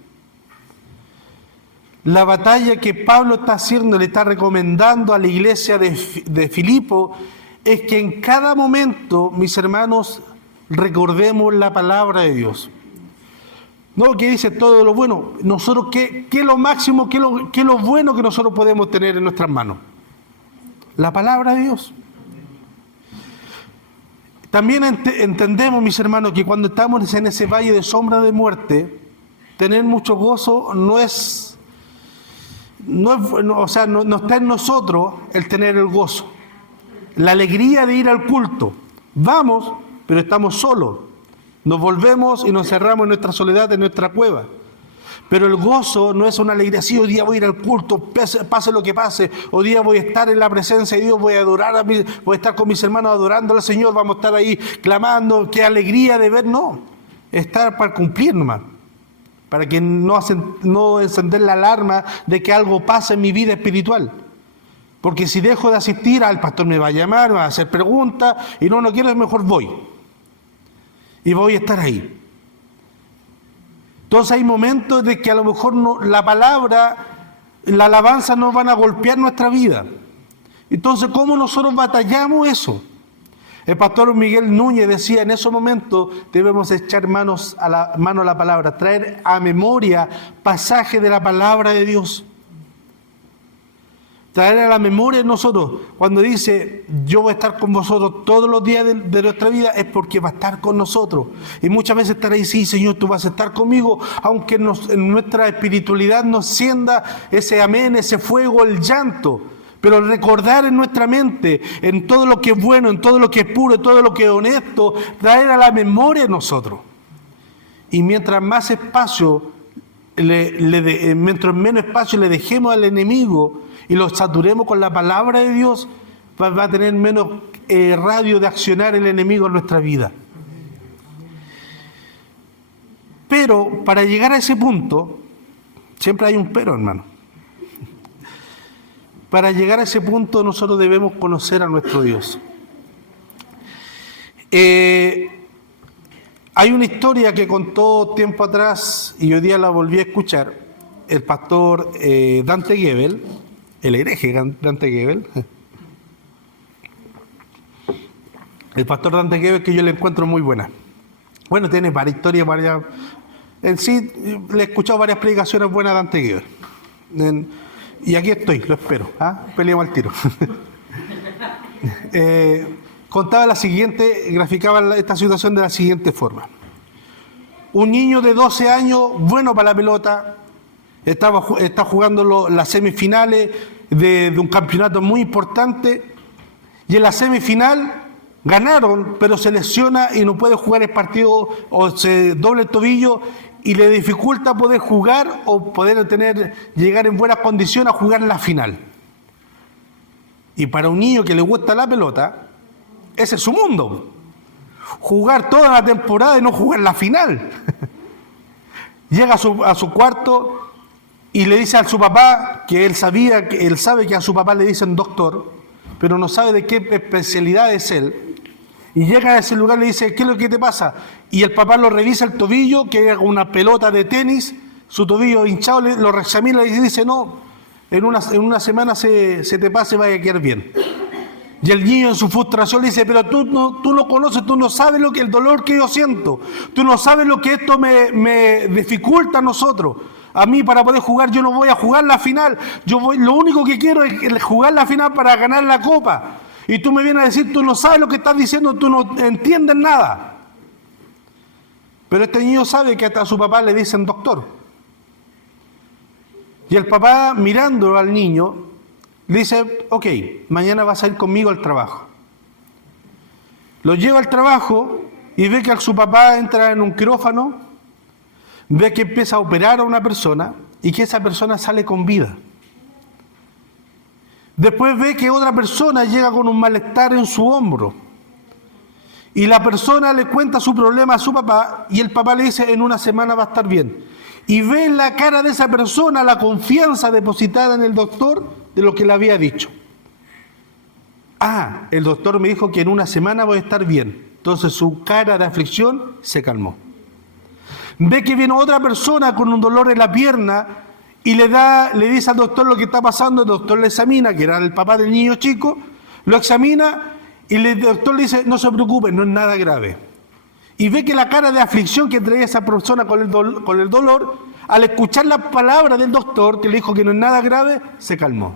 La batalla que Pablo está haciendo, le está recomendando a la iglesia de Filipo, es que en cada momento, mis hermanos, recordemos la palabra de Dios. No, que dice todo lo bueno. Nosotros, ¿qué es lo máximo, qué es lo bueno que nosotros podemos tener en nuestras manos? La palabra de Dios. También entendemos, mis hermanos, que cuando estamos en ese valle de sombra de muerte, tener mucho gozo no está en nosotros el tener el gozo. La alegría de ir al culto. Vamos, pero estamos solos. Nos volvemos y nos cerramos en nuestra soledad, en nuestra cueva. Pero el gozo no es una alegría. Sí, hoy día voy a ir al culto, pase lo que pase. Hoy día voy a estar en la presencia de Dios, voy a adorar, voy a estar con mis hermanos adorando al Señor, vamos a estar ahí clamando. Qué alegría de ver, no. Estar para cumplir nomás. Para que no encender la alarma de que algo pase en mi vida espiritual. Porque si dejo de asistir, el pastor me va a llamar, me va a hacer preguntas, y no quiero, mejor voy. Y voy a estar ahí. Entonces hay momentos de que a lo mejor la palabra, la alabanza nos van a golpear nuestra vida. Entonces, ¿cómo nosotros batallamos eso? El pastor Miguel Núñez decía: en esos momentos debemos echar mano a la palabra, traer a memoria pasajes de la palabra de Dios. Traer a la memoria de nosotros, cuando dice: yo voy a estar con vosotros todos los días de nuestra vida, es porque va a estar con nosotros. Y muchas veces estar ahí: sí, Señor, tú vas a estar conmigo, aunque en nuestra espiritualidad nos sienda ese amén, ese fuego, el llanto. Pero recordar en nuestra mente, en todo lo que es bueno, en todo lo que es puro, en todo lo que es honesto, traer a la memoria de nosotros. Y mientras más espacio, mientras menos espacio le dejemos al enemigo, y lo saturemos con la palabra de Dios, va a tener menos radio de accionar el enemigo en nuestra vida. Pero para llegar a ese punto, siempre hay un pero, hermano. Para llegar a ese punto nosotros debemos conocer a nuestro Dios. Hay una historia que contó tiempo atrás, y hoy día la volví a escuchar, el pastor Dante Gebel, el hereje Dante Gebel. El pastor Dante Gebel, que yo le encuentro muy buena. Bueno, tiene varias historias, en sí, le he escuchado varias predicaciones buenas a Dante Gebel. Y aquí estoy, lo espero. Peleamos al tiro. Contaba graficaba esta situación de la siguiente forma. Un niño de 12 años, bueno para la pelota, está jugando las semifinales de un campeonato muy importante, y en la semifinal ganaron, pero se lesiona y no puede jugar el partido, o se dobla el tobillo y le dificulta poder jugar o poder llegar en buenas condiciones a jugar la final. Y para un niño que le gusta la pelota, ese es su mundo. Jugar toda la temporada y no jugar la final. Llega a su cuarto y le dice a su papá, que él sabe que a su papá le dicen doctor, pero no sabe de qué especialidad es él. Y llega a ese lugar y le dice: ¿qué es lo que te pasa? Y el papá lo revisa el tobillo, que era una pelota de tenis, su tobillo hinchado, lo reexamina y dice: no, en una semana se te pasa y vaya a quedar bien. Y el niño en su frustración le dice, pero tú no conoces, tú no sabes el dolor que yo siento, tú no sabes lo que esto me dificulta a nosotros. A mí para poder jugar, yo no voy a jugar la final, lo único que quiero es jugar la final para ganar la copa. Y tú me vienes a decir, tú no sabes lo que estás diciendo, tú no entiendes nada. Pero este niño sabe que hasta a su papá le dicen doctor. Y el papá, mirando al niño, le dice, ok, mañana vas a ir conmigo al trabajo. Lo lleva al trabajo y ve que su papá entra en un quirófano, ve que empieza a operar a una persona y que esa persona sale con vida. Después ve que otra persona llega con un malestar en su hombro. Y la persona le cuenta su problema a su papá y el papá le dice, en una semana va a estar bien. Y ve en la cara de esa persona la confianza depositada en el doctor de lo que le había dicho. Ah, el doctor me dijo que en una semana voy a estar bien. Entonces su cara de aflicción se calmó. Ve que viene otra persona con un dolor en la pierna y le dice al doctor lo que está pasando. El doctor le examina, que era el papá del niño chico, lo examina y el doctor le dice, no se preocupe, no es nada grave. Y ve que la cara de aflicción que traía esa persona con el dolor, al escuchar las palabras del doctor, que le dijo que no es nada grave, se calmó.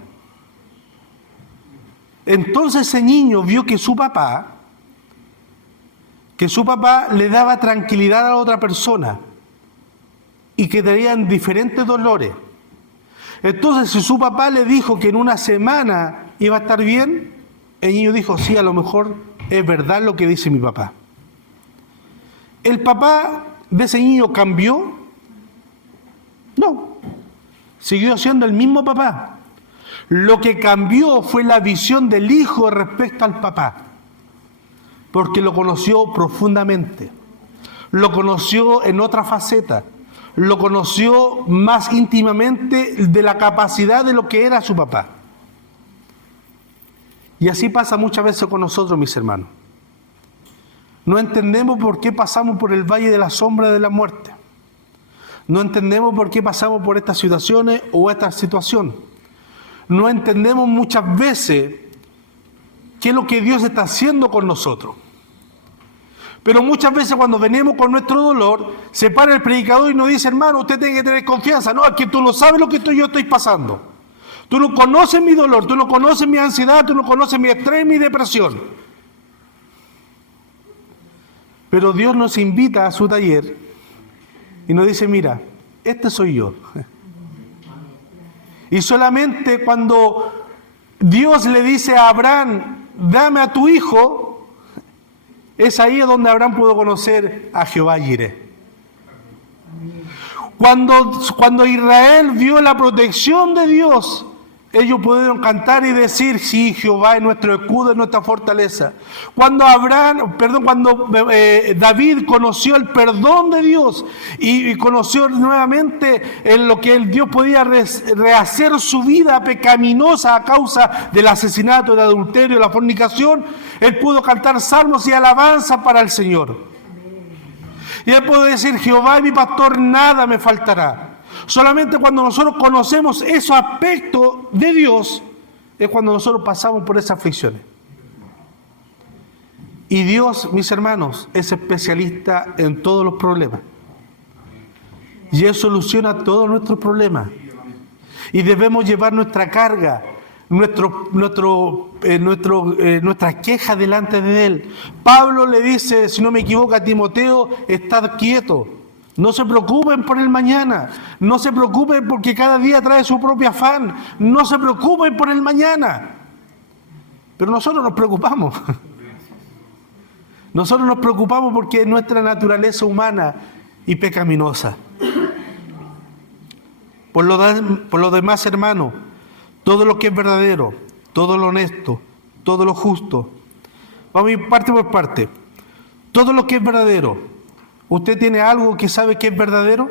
Entonces ese niño vio que su papá le daba tranquilidad a la otra persona y que tenían diferentes dolores. Entonces, si su papá le dijo que en una semana iba a estar bien, el niño dijo, sí, a lo mejor es verdad lo que dice mi papá. ¿El papá de ese niño cambió? No, siguió siendo el mismo papá. Lo que cambió fue la visión del hijo respecto al papá, porque lo conoció profundamente, lo conoció en otra faceta, lo conoció más íntimamente de la capacidad de lo que era su papá. Y así pasa muchas veces con nosotros, mis hermanos. No entendemos por qué pasamos por el valle de la sombra de la muerte. No entendemos por qué pasamos por estas situaciones o esta situación. No entendemos muchas veces qué es lo que Dios está haciendo con nosotros. Pero muchas veces cuando venimos con nuestro dolor, se para el predicador y nos dice, hermano, usted tiene que tener confianza. No, es que tú no sabes lo que yo estoy pasando. Tú no conoces mi dolor, tú no conoces mi ansiedad, tú no conoces mi estrés, mi depresión. Pero Dios nos invita a su taller y nos dice, mira, este soy yo. Y solamente cuando Dios le dice a Abraham, dame a tu hijo, es ahí donde Abraham pudo conocer a Jehová Jireh. Cuando Israel vio la protección de Dios, ellos pudieron cantar y decir, sí, Jehová es nuestro escudo, es nuestra fortaleza. Cuando David conoció el perdón de Dios y conoció nuevamente en lo que Dios podía rehacer su vida pecaminosa a causa del asesinato, del adulterio, de la fornicación, él pudo cantar salmos y alabanza para el Señor. Y él pudo decir, Jehová es mi pastor, nada me faltará. Solamente cuando nosotros conocemos esos aspectos de Dios, es cuando nosotros pasamos por esas aflicciones. Y Dios, mis hermanos, es especialista en todos los problemas. Y Él soluciona todos nuestros problemas. Y debemos llevar nuestra carga, nuestras quejas delante de Él. Pablo le dice, si no me equivoco, a Timoteo, estad quieto. No se preocupen por el mañana, no se preocupen porque cada día trae su propio afán, no se preocupen por el mañana. Pero nosotros nos preocupamos. Nosotros nos preocupamos porque es nuestra naturaleza humana y pecaminosa. Por lo demás, hermano, todo lo que es verdadero, todo lo honesto, todo lo justo. Vamos a ir parte por parte. Todo lo que es verdadero. ¿Usted tiene algo que sabe que es verdadero?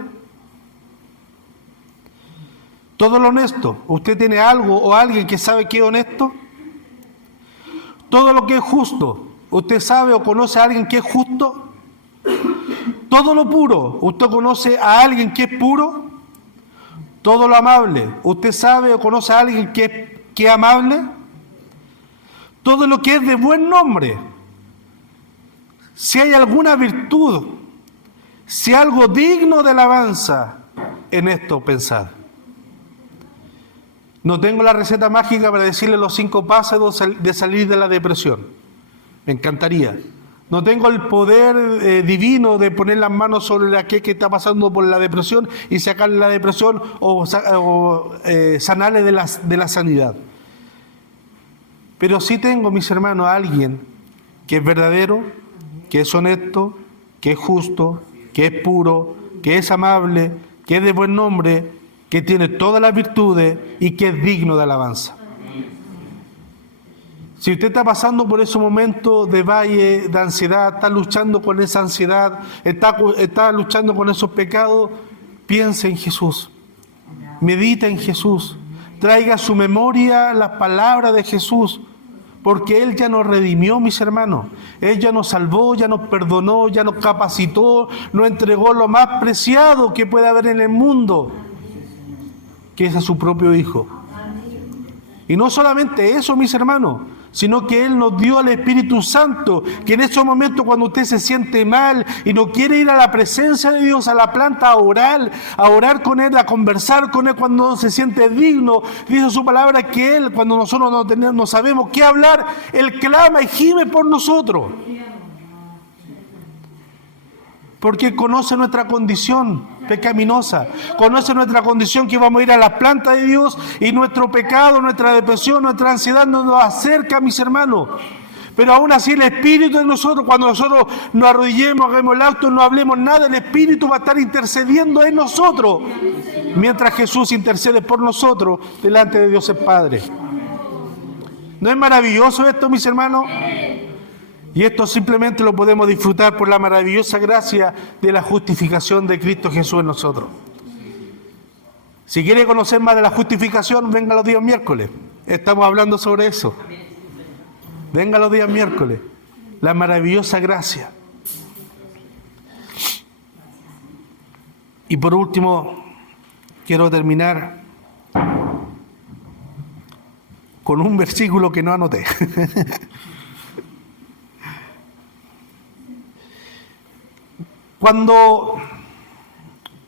Todo lo honesto. ¿Usted tiene algo o alguien que sabe que es honesto? Todo lo que es justo. ¿Usted sabe o conoce a alguien que es justo? Todo lo puro. ¿Usted conoce a alguien que es puro? todo lo amable. ¿Usted sabe o conoce a alguien que es amable? Todo lo que es de buen nombre. Si hay alguna virtud, si algo digno de alabanza, en esto pensad. No tengo la receta mágica para decirle los 5 pasos de salir de la depresión. Me encantaría. No tengo el poder divino de poner las manos sobre aquel que está pasando por la depresión y sacarle la depresión o sanarle de la sanidad. Pero sí tengo, mis hermanos, a alguien que es verdadero, que es honesto, que es justo, que es puro, que es amable, que es de buen nombre, que tiene todas las virtudes y que es digno de alabanza. Si usted está pasando por ese momento de valle, de ansiedad, está luchando con esa ansiedad, está luchando con esos pecados, piense en Jesús, medita en Jesús, traiga a su memoria las palabras de Jesús, porque Él ya nos redimió, mis hermanos. Él ya nos salvó, ya nos perdonó, ya nos capacitó, nos entregó lo más preciado que puede haber en el mundo, que es a su propio Hijo. Y no solamente eso, mis hermanos, sino que Él nos dio al Espíritu Santo, que en esos momentos cuando usted se siente mal y no quiere ir a la presencia de Dios, a la planta a orar con Él, a conversar con Él cuando no se siente digno, dice su palabra que Él, cuando nosotros no sabemos qué hablar, Él clama y gime por nosotros. Porque conoce nuestra condición pecaminosa, conoce nuestra condición que vamos a ir a la planta de Dios y nuestro pecado, nuestra depresión, nuestra ansiedad no nos acerca, mis hermanos. Pero aún así el Espíritu de nosotros, cuando nosotros nos arrodillemos, hagamos el acto, no hablemos nada, el Espíritu va a estar intercediendo en nosotros, mientras Jesús intercede por nosotros delante de Dios el Padre. ¿No es maravilloso esto, mis hermanos? Y esto simplemente lo podemos disfrutar por la maravillosa gracia de la justificación de Cristo Jesús en nosotros. Si quiere conocer más de la justificación, venga los días miércoles. Estamos hablando sobre eso. Venga los días miércoles. La maravillosa gracia. Y por último, quiero terminar con un versículo que no anoté.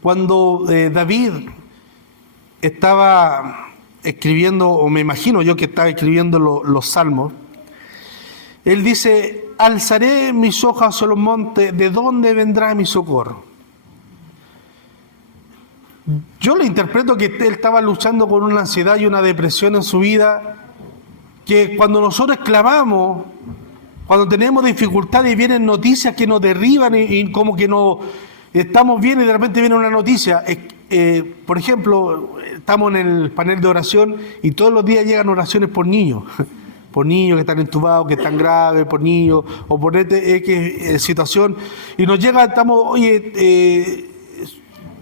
Cuando David estaba escribiendo, o me imagino yo que estaba escribiendo los salmos, él dice: alzaré mis ojos hacia los montes, ¿de dónde vendrá mi socorro? Yo lo interpreto que él estaba luchando con una ansiedad y una depresión en su vida, que cuando nosotros clamamos, cuando tenemos dificultades y vienen noticias que nos derriban y como que no estamos bien y de repente viene una noticia. Por ejemplo, estamos en el panel de oración y todos los días llegan oraciones por niños que están entubados, que están graves, por niños o por X situación. Y nos llega, oye,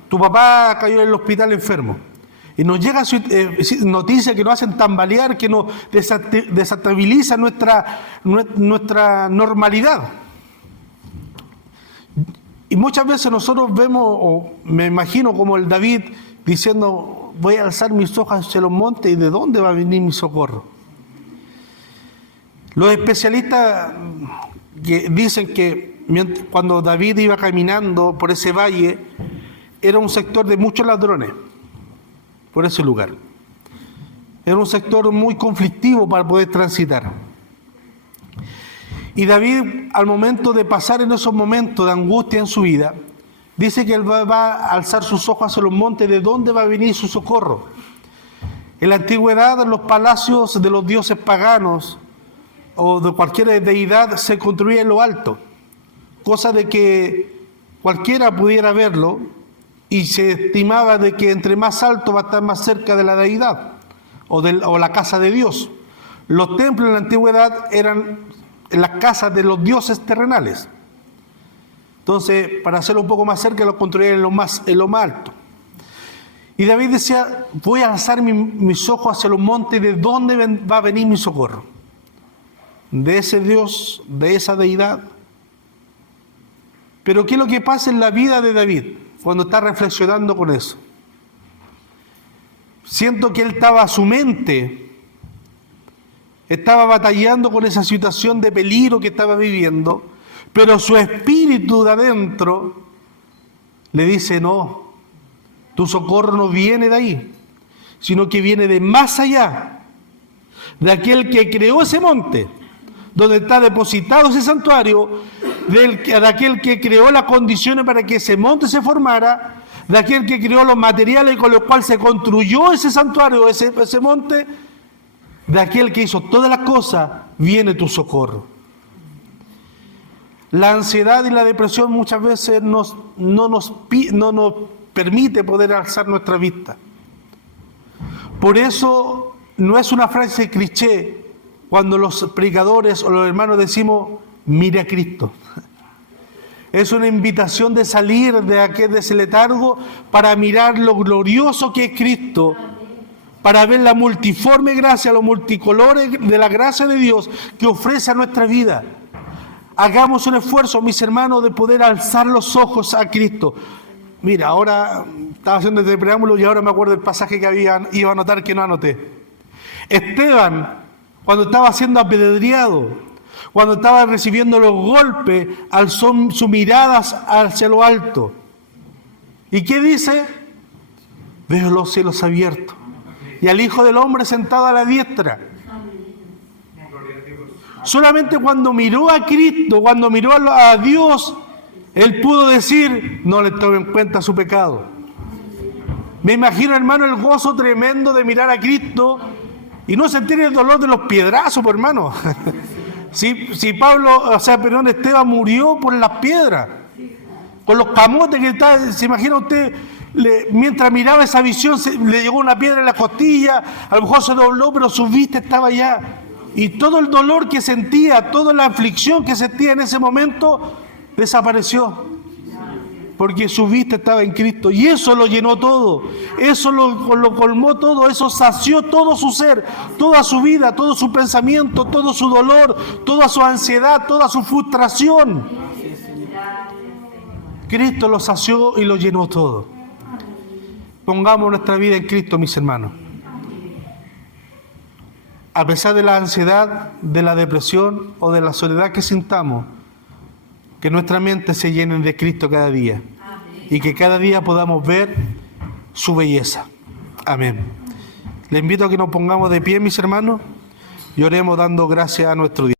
tu papá cayó en el hospital enfermo. Y nos llega noticias que nos hacen tambalear, que nos desestabilizan nuestra normalidad. Y muchas veces nosotros vemos, o me imagino como el David diciendo: voy a alzar mis ojos hacia los montes, ¿y de dónde va a venir mi socorro? Los especialistas dicen que cuando David iba caminando por ese valle, era un sector de muchos ladrones. Por ese lugar. Era un sector muy conflictivo para poder transitar. Y David, al momento de pasar en esos momentos de angustia en su vida, dice que él va a alzar sus ojos hacia los montes, ¿de dónde va a venir su socorro? En la antigüedad, los palacios de los dioses paganos o de cualquier deidad se construían en lo alto, cosa de que cualquiera pudiera verlo, y se estimaba de que entre más alto va a estar más cerca de la deidad o la casa de Dios. Los templos en la antigüedad eran las casas de los dioses terrenales. Entonces, para hacerlo un poco más cerca, lo construían en lo más alto. Y David decía: voy a alzar mis ojos hacia los montes, ¿de dónde va a venir mi socorro? De ese Dios, de esa deidad. Pero ¿qué es lo que pasa en la vida de David cuando está reflexionando con eso? Siento que él estaba, su mente estaba batallando con esa situación de peligro que estaba viviendo, pero su espíritu de adentro le dice, no, tu socorro no viene de ahí, sino que viene de más allá, de aquel que creó ese monte, donde está depositado ese santuario, de aquel que creó las condiciones para que ese monte se formara, de aquel que creó los materiales con los cuales se construyó ese santuario, ese monte, de aquel que hizo todas las cosas, viene tu socorro. La ansiedad y la depresión muchas veces no nos permite poder alzar nuestra vista. Por eso no es una frase cliché cuando los predicadores o los hermanos decimos, mire a Cristo. Es una invitación de salir de ese letargo para mirar lo glorioso que es Cristo, para ver la multiforme gracia, los multicolores de la gracia de Dios que ofrece a nuestra vida. Hagamos un esfuerzo, mis hermanos, de poder alzar los ojos a Cristo. Mira, ahora estaba haciendo este preámbulo y ahora me acuerdo del pasaje que iba a anotar que no anoté. Esteban, cuando estaba siendo apedreado, cuando estaba recibiendo los golpes, alzó sus miradas hacia lo alto. ¿Y qué dice? Veo los cielos abiertos y al Hijo del Hombre sentado a la diestra. Solamente cuando miró a Cristo, cuando miró a Dios, él pudo decir, no le tome en cuenta su pecado. Me imagino, hermano, el gozo tremendo de mirar a Cristo y no sentir el dolor de los piedrazos, pues, hermano. Si Esteban murió por las piedras, con los camotes que está, se imagina usted, mientras miraba esa visión, le llegó una piedra en la costilla, a lo mejor se dobló, pero su vista estaba allá. Y todo el dolor que sentía, toda la aflicción que sentía en ese momento, desapareció. Porque su vista estaba en Cristo. Y eso lo llenó todo. Eso lo colmó todo. Eso sació todo su ser, toda su vida, todo su pensamiento, todo su dolor, toda su ansiedad, toda su frustración. Cristo lo sació y lo llenó todo. Pongamos nuestra vida en Cristo, mis hermanos. A pesar de la ansiedad, de la depresión o de la soledad que sintamos, que nuestra mente se llene de Cristo cada día y que cada día podamos ver su belleza. Amén. Le invito a que nos pongamos de pie, mis hermanos, y oremos dando gracias a nuestro Dios.